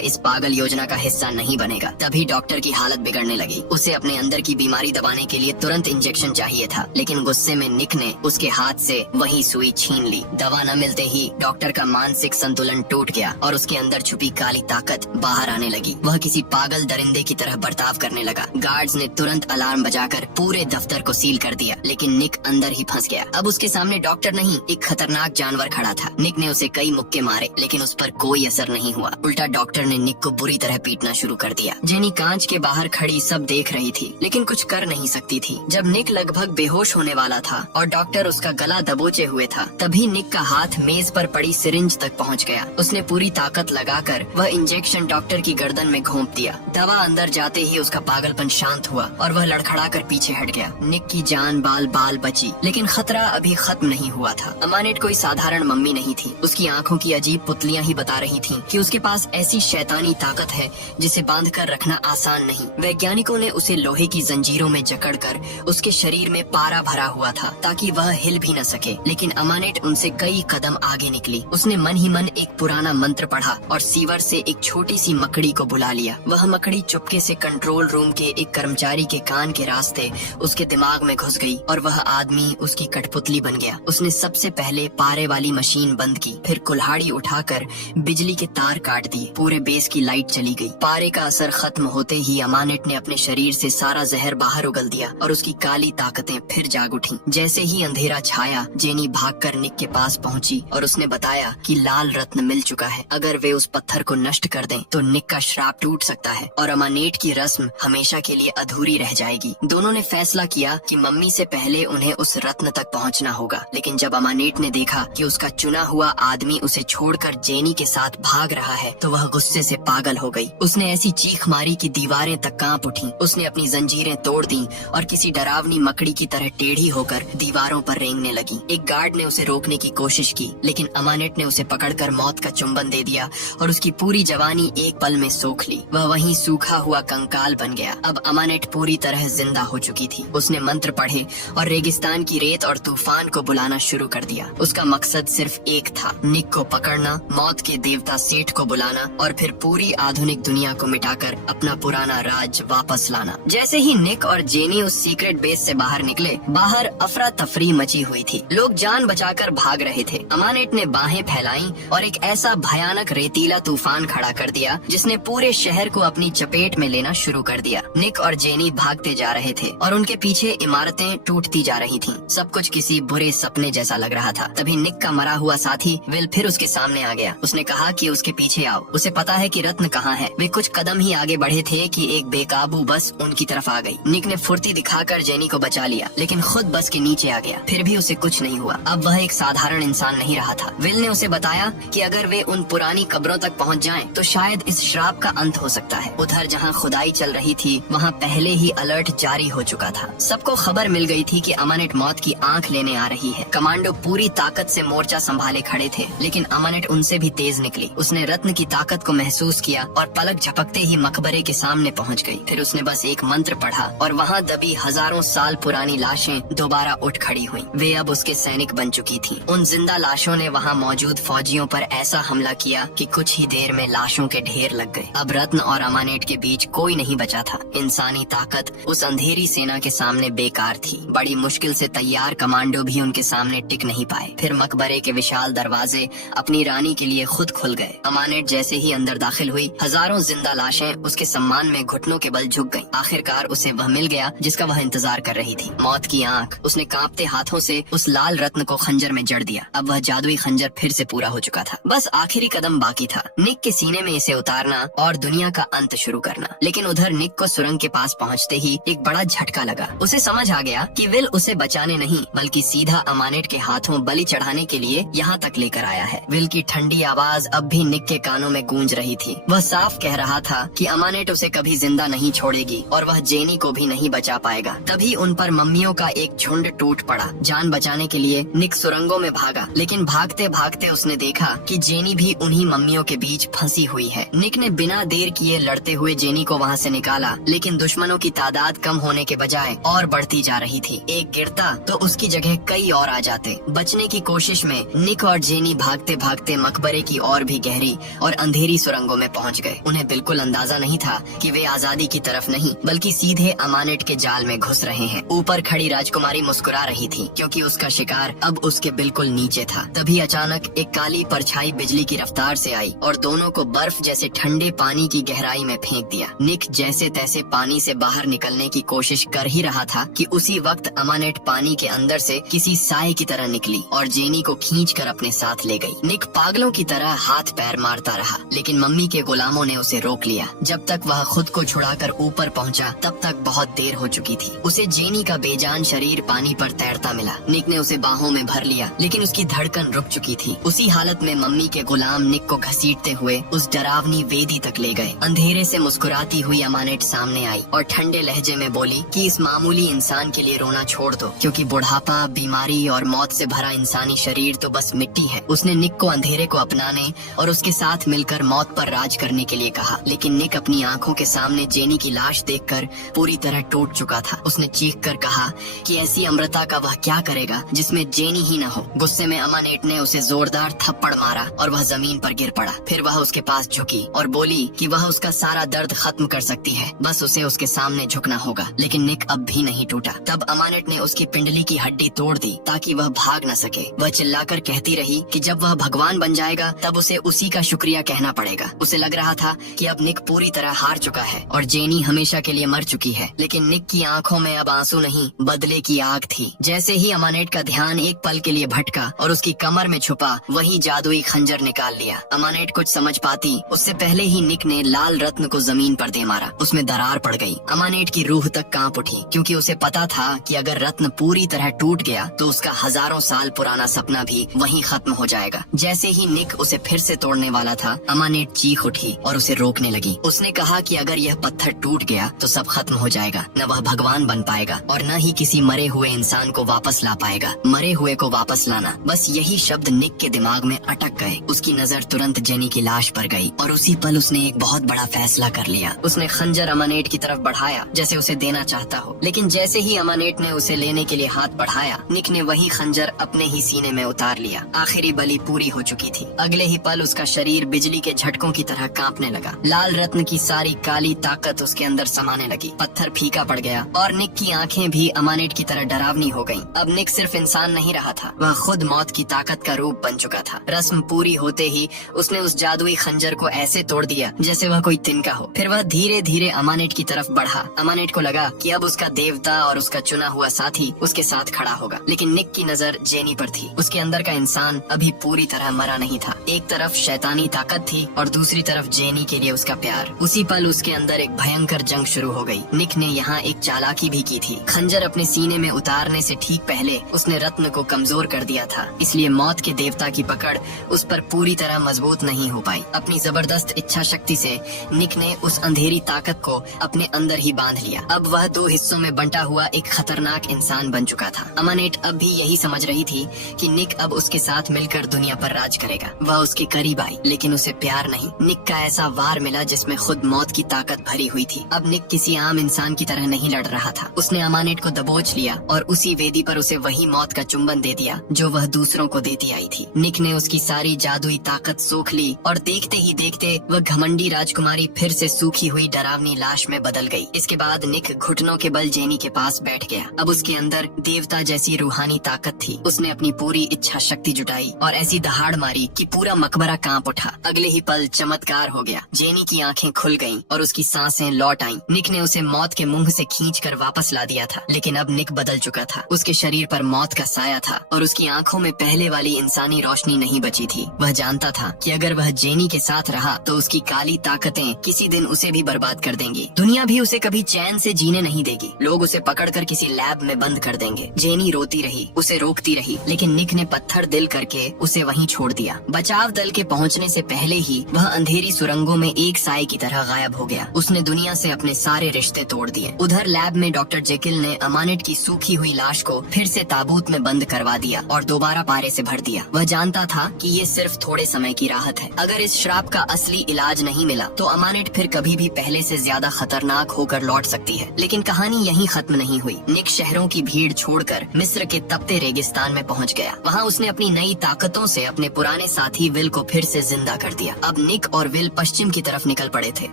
इस पागल योजना का हिस्सा नहीं बनेगा। तभी डॉक्टर की हालत बिगड़ने लगी। उसे अपने अंदर की बीमारी दबाने के लिए तुरंत इंजेक्शन चाहिए था, लेकिन गुस्से में निक ने उसके हाथ से वही सुई छीन ली। दवा न मिलते ही डॉक्टर का मानसिक संतुलन टूट गया और उसके अंदर छुपी काली ताकत बाहर आने लगी। वह किसी पागल दरिंदे की तरह बर्ताव करने लगा। गार्ड्स ने तुरंत अलार्म बजाकर पूरे दफ्तर को सील कर दिया, लेकिन निक अंदर ही फंस गया। अब उसके सामने डॉक्टर नहीं, एक खतरनाक जानवर खड़ा था। निक ने उसे कई मुक्के मारे, लेकिन उस पर कोई असर नहीं हुआ। उल्टा डॉक्टर ने निक को बुरी तरह पीटना शुरू कर दिया। जेनी कांच के बाहर खड़ी सब देख रही थी, लेकिन कुछ कर नहीं सकती थी। जब निक लगभग बेहोश होने वाला था और डॉक्टर उसका गला दबोचे हुए था, तभी निक का हाथ मेज पर पड़ी सिरिंज तक पहुंच गया। उसने पूरी ताकत लगाकर वह इंजेक्शन डॉक्टर की गर्दन में घोंप दिया। दवा अंदर जाते ही उसका पागलपन शांत हुआ और वह लड़खड़ाकर पीछे हट गया। निक की जान बाल बाल बची, लेकिन खतरा अभी खत्म नहीं हुआ था। अमानेट कोई साधारण मम्मी नहीं थी। उसकी आंखों की अजीब पुतलियां ही बता रही थीं कि उसके पास ऐसी शैतानी ताकत है जिसे बांध कर रखना आसान नहीं। वैज्ञानिकों ने उसे लोहे की जंजीरों में जकड़कर उसके शरीर में पारा भरा हुआ था ताकि वह हिल भी न सके, लेकिन अमानेट उनसे कई कदम आगे निकली। उसने मन ही मन एक पुराना मंत्र पढ़ा और सीवर से एक छोटी सी मकड़ी को बुला लिया। वह मकड़ी चुपके से कंट्रोल रूम के एक कर्मचारी के कान के रास्ते उसके दिमाग में घुस गई और वह आदमी उसकी कठपुतली बन गया। उसने सबसे पहले पारे वाली मशीन बंद की, फिर कुल्हाड़ी उठाकर बिजली के तार काट दिए। पूरे बेस की लाइट चली गई। पारे का असर खत्म होते ही अमानेट ने अपने शरीर से सारा जहर बाहर उगल दिया और उसकी काली ताकतें फिर जाग उठी। जैसे ही अंधेरा छाया, जेनी भागकर निक के पास पहुंची और उसने बताया कि लाल रत्न मिल चुका है। अगर वे उस पत्थर को नष्ट कर दें तो निक का श्राप टूट सकता है और अमानेट की रस्म हमेशा के लिए अधूरी रह जाएगी। दोनों ने फैसला किया कि मम्मी से पहले उन्हें उस रत्न तक पहुंचना होगा। लेकिन जब अमानेट ने देखा कि उसका चुना हुआ आदमी उसे छोड़कर जेनी के साथ भाग रहा है तो वह गुस्से से पागल हो गई। उसने ऐसी चीख मारी कि दीवारें तक कांप उठी। उसने अपनी जंजीरें तोड़ दी और किसी डरावनी मकड़ी की तरह टेढ़ी होकर दीवारों पर रेंगने लगी। एक गार्ड ने उसे रोकने की कोशिश की, लेकिन अमानेट ने उसे पकड़कर मौत का चुंबन दे दिया और उसकी पूरी जवानी एक पल में सोख ली। वह वहीं सूखा हुआ कंकाल बन गया। अब अमानेट पूरी तरह जिंदा हो चुकी थी। उसने मंत्र पढ़े और रेगिस्तान की रेत और तूफान को बुलाना शुरू कर दिया। उसका मकसद सिर्फ एक था, निक को पकड़ना, मौत के देवता सेठ को बुलाना और फिर पूरी आधुनिक दुनिया को मिटाकर अपना पुराना राज वापस लाना। जैसे ही निक और जेनी उस सीक्रेट बेस से बाहर निकले, बाहर अफरा तफरी मची हुई थी। लोग जान बचाकर भाग रहे थे। अमानेट ने बाहें फैलाई और एक ऐसा भयानक रेतीला तूफान खड़ा कर दिया जिसने पूरे शहर को अपनी चपेट में लेना शुरू कर दिया। निक और जेनी भागते जा रहे थे और उनके पीछे इमारतें टूटती जा रही थीं। सब कुछ किसी बुरे सपने जैसा लग रहा था। तभी निक का मरा हुआ साथी विल फिर उसके सामने आ गया। उसने कहा कि उसके पीछे आओ, उसे पता है कि रत्न कहाँ है। वे कुछ कदम ही आगे बढ़े थे कि एक बेकाबू बस उनकी तरफ आ गई। निक ने फुर्ती दिखाकर जेनी को बचा लिया, लेकिन खुद बस के नीचे आ गया। फिर भी उसे कुछ नहीं हुआ। अब वह एक साधारण इंसान नहीं रहा था। विल ने उसे बताया कि अगर वे उन पुरानी कब्रों तक पहुंच जाएं, तो शायद इस श्राप का अंत हो सकता है। उधर जहां खुदाई चल रही थी, वहां पहले ही अलर्ट जारी हो चुका था। सबको खबर मिल गई थी कि अमानेट मौत की आंख लेने आ रही है। कमांडो पूरी ताकत से मोर्चा संभाले खड़े थे, लेकिन अमानेट उनसे भी तेज निकली। उसने रत्न की ताकत को महसूस किया और पलक झपकते ही मकबरे के सामने पहुंच गई। फिर उसने बस एक मंत्र पढ़ा और वहां दबी हजारों साल पुरानी लाशें दोबारा उठ खड़ी हुई। वे अब उसके सैनिक बन चुकी थी। उन जिंदा लाशों ने वहां मौजूद फौजियों पर ऐसा हमला किया कि कुछ ही देर में लाशों के ढेर लग गए। अब रत्न और अमानेट के बीच कोई नहीं बचा था। इंसानी ताकत उस अंधेरी सेना के सामने बेकार थी। बड़ी मुश्किल से तैयार कमांडो भी उनके सामने टिक नहीं पाए। फिर मकबरे के विशाल दरवाजे अपनी रानी के लिए खुद खुल गए। अमानेट जैसे ही अंदर दाखिल हुई, हजारों जिंदा लाशें उसके सम्मान में घुटनों के बल झुक गईं। आखिरकार उसे वह मिल गया जिसका वह इंतजार कर रही थी, मौत की आंख। उसने कांपते हाथों से उस लाल रत्न को खंजर में जड़ दिया। अब वह जादुई खंजर फिर से पूरा हो चुका था। बस आखिरी कदम बाकी था, निक के सीने में इसे उतारना और दुनिया का अंत शुरू करना। लेकिन उधर निक को सुरंग के पास पहुंचते ही एक बड़ा झटका लगा। उसे समझ आ गया कि विल उसे बचाने नहीं, बल्कि सीधा अमानेट के हाथों बलि चढ़ाने के लिए यहाँ तक लेकर आया है। विल की ठंडी आवाज अब भी निक के कानों में गूंज रही थी। वह साफ कह रहा था कि अमानेट उसे कभी जिंदा नहीं छोड़ेगी और वह जेनी को भी नहीं बचा पाएगा। तभी उन पर मम्मियों का एक झुंड टूट पड़ा। जान बचाने के लिए निक सुरंगों में भागा, लेकिन भागते भागते उसने देखा कि जेनी भी उन्हीं मम्मियों के बीच फंसी हुई है। निक ने बिना देर किए लड़ते हुए जेनी को वहाँ से निकाला, लेकिन दुश्मनों की तादाद कम होने के बजाय और बढ़ती जा रही थी। एक गिरता तो उसकी जगह कई और आ जाते। बचने की कोशिश में निक और जेनी भागते भागते मकबरे की और भी गहरी और अंधेरी सुरंगों में पहुंच गए। उन्हें बिल्कुल अंदाजा नहीं था कि वे आजादी की तरफ नहीं, बल्कि सीधे अमानेट के जाल में घुस रहे हैं। ऊपर खड़ी राजकुमारी मुस्कुरा रही थी, क्योंकि उसका शिकार अब उसके बिल्कुल नीचे था। तभी अचानक एक काली परछाई बिजली की रफ्तार से आई और दोनों को बर्फ जैसे ठंडे पानी की गहराई में फेंक दिया। निक जैसे तैसे पानी से बाहर निकलने की कोशिश कर ही रहा था कि उसी वक्त अमानेट पानी के अंदर से किसी साए की तरह निकली और जेनी को खींचकर अपने साथ ले गई। निक पागलों की तरह हाथ पैर मारता रहा, लेकिन मम्मी के गुलामों ने उसे रोक लिया। जब तक वह खुद को छुड़ाकर ऊपर पहुंचा, तब तक बहुत देर हो चुकी थी। उसे जेनी का बेजान शरीर पानी पर तैरता मिला। निक ने उसे बाहों में भर लिया, लेकिन उसकी धड़कन रुक चुकी थी। उसी हालत में मम्मी के गुलाम निक को घसीटते हुए उस डरावनी वेदी तक ले गए। अंधेरे से मुस्कुराती हुई अमानेट सामने आई और ठंडे लहजे में बोली कि इस मामूली इंसान के लिए रोना छोड़ दो, क्योंकि बुढ़ापा, बीमारी और मौत से भरा इंसानी शरीर तो बस मिट्टी है। उसने निक को अंधेरे को अपनाने और उसके साथ मिलकर मौत पर राज करने के लिए कहा, लेकिन निक अपनी आंखों के सामने जेनी की लाश देखकर पूरी तरह टूट चुका था। उसने चीख कर कहा कि ऐसी अमृता का वह क्या करेगा जिसमें जेनी ही न हो। गुस्से में अमानेट ने उसे जोरदार थप्पड़ मारा और वह जमीन पर गिर पड़ा। फिर वह उसके पास झुकी और बोली कि वह उसका सारा दर्द खत्म कर सकती है, बस उसे उसके सामने झुकना होगा। लेकिन निक अब भी नहीं टूटा। तब अमानेट ने उसकी पिंडली की हड्डी तोड़ दी ताकि वह भाग न सके। वह चिल्ला चिल्लाकर कहती रही कि जब वह भगवान बन जाएगा तब उसे उसी का शुक्रिया कहना पड़ेगा। उसे लग रहा था कि अब निक पूरी तरह हार चुका है और जेनी हमेशा के लिए मर चुकी है, लेकिन निक की आंखों में अब आंसू नहीं, बदले की आग थी। जैसे ही अमानेट का ध्यान एक पल के लिए भटका और उसकी कमर में छुपा वही जादुई खंजर निकाल लिया। अमानेट कुछ समझ पाती उससे पहले ही निक ने लाल रत्न को जमीन पर दे मारा। उसमें दरार पड़ गई। अमानेट की रूह तक कांप उठी, क्योंकि उसे पता था कि अगर रत्न पूरी तरह टूट गया तो उसका हजारों साल पुराना सपना भी वहीं खत्म हो जाएगा। जैसे ही निक उसे फिर से तोड़ने वाला था, अमानेट चीख उठी और उसे रोकने लगी। उसने कहा कि अगर यह पत्थर टूट गया तो सब खत्म हो जाएगा, न वह भगवान बन पाएगा और न ही किसी मरे हुए इंसान को वापस ला पाएगा। मरे हुए को वापस लाना, बस यही शब्द निक के दिमाग में अटक गए। उसकी नजर तुरंत जेनी की लाश पर गई और उसी पल उसने एक बहुत बड़ा फैसला कर लिया। उसने खंजर अमानेट की तरफ बढ़ाया जैसे उसे देना चाहता हो, लेकिन जैसे ही अमानेट ने उसे लेने के लिए हाथ बढ़ाया, निक ने वही खंजर अपने ही सीने में उतार लिया। आखिरी बलि पूरी हो चुकी थी। अगले ही पल उसका शरीर बिजली के झटकों की तरह कांपने लगा। लाल रत्न की सारी काली ताकत उसके अंदर समाने लगी। पत्थर फीका पड़ गया और निक की आंखें भी अमानेट की तरह डरावनी हो गईं। अब निक सिर्फ इंसान नहीं रहा था, वह खुद मौत की ताकत का रूप बन चुका था। रस्म पूरी होते ही उसने उस जादुई खंजर को ऐसे तोड़ दिया जैसे वह कोई तिनका हो। फिर वह धीरे धीरे अमानेट की तरफ बढ़ा। अमानेट को लगा कि अब उसका देवता और उसका चुना हुआ साथी उसके साथ खड़ा होगा, लेकिन निक की नजर जेनी पर थी। उसके अंदर का इंसान अभी पूरी तरह मरा नहीं था। एक तरफ शैतानी ताकत थी और दूसरी तरफ जेनी के लिए उसका प्यार। उसी पल उसके अंदर एक भयंकर जंग शुरू हो गई। निक ने यहाँ एक चालाकी भी की थी। खंजर अपने सीने में उतारने से ठीक पहले उसने रत्न को कमजोर कर दिया था, इसलिए मौत के देवता की पकड़ उस पर पूरी तरह मजबूत नहीं हो पाई। अपनी जबरदस्त इच्छा शक्ति से निक ने उस अंधेरी ताकत को अपने अंदर ही बांध लिया। अब वह दो हिस्सों में बंटा हुआ एक खतरनाक इंसान बन चुका था। अमानेट अब भी यही समझ रही थी कि निक अब उसके साथ मिलकर दुनिया पर राज करेगा। वह उसके करीब आई, लेकिन उसे प्यार नहीं। निक का ऐसा वार मिला जिसमें खुद मौत की ताकत भरी हुई थी। अब निक किसी आम इंसान की तरह नहीं लड़ रहा था। उसने अमानेट को दबोच लिया और उसी वेदी पर उसे वही मौत का चुंबन दे दिया जो वह दूसरों को देती आई थी। निक ने उसकी सारी जादुई ताकत सोख ली और देखते ही देखते वह घमंडी राजकुमारी फिर से सूखी हुई डरावनी लाश में बदल गई। इसके बाद निक घुटनों के बल जेनी के पास बैठ गया। अब उसके अंदर देवता जैसी रूहानी ताकत थी। उसने अपनी पूरी इच्छा शक्ति जुटाई और ऐसी दहाड़ मारी कि पूरा मकबरा कांप उठा। अगले ही पल चमत्कार हो गया। जेनी की आंखें खुल गईं और उसकी सांसें लौट आईं। निक ने उसे मौत के मुंह से खींचकर वापस ला दिया था, लेकिन अब निक बदल चुका था। उसके शरीर पर मौत का साया था और उसकी आंखों में पहले वाली इंसानी रोशनी नहीं बची थी। वह जानता था कि अगर वह जेनी के साथ रहा तो उसकी काली ताकतें किसी दिन उसे भी बर्बाद कर देंगी। दुनिया भी उसे कभी चैन से जीने नहीं देगी। लोग उसे पकड़कर किसी लैब में बंद कर देंगे। जेनी रोती रही, उसे रोकती रही, लेकिन निक ने पत्थर दिल करके उसे वहीं छोड़ दिया। बचाव दल के पहुंचने से पहले ही वह अंधेरी सुरंगों में एक साए की तरह गायब हो गया। उसने दुनिया से अपने सारे रिश्ते तोड़ दिए। उधर लैब में डॉक्टर जेकिल ने अमानेट की सूखी हुई लाश को फिर से ताबूत में बंद करवा दिया और दोबारा पारे से भर दिया। वह जानता था कि ये सिर्फ थोड़े समय की राहत है। अगर इस श्राप का असली इलाज नहीं मिला तो अमानेट फिर कभी भी पहले से ज्यादा खतरनाक होकर लौट सकती है। लेकिन कहानी यहीं खत्म नहीं हुई। निक शहरों की भीड़ छोड़कर मिस्र के तपते रेगिस्तान में पहुंच गया। वहां उसने अपनी नई ताकतों से अपने पुराने साथी विल को फिर से जिंदा कर दिया। अब निक और विल पश्चिम की तरफ निकल पड़े थे,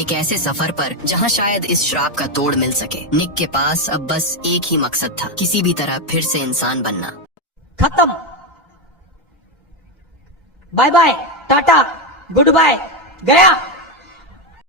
एक ऐसे सफर पर जहां शायद इस श्राप का तोड़ मिल सके। निक के पास अब बस एक ही मकसद था, किसी भी तरह फिर से इंसान बनना। खत्म। Bye bye, tata, goodbye, गया।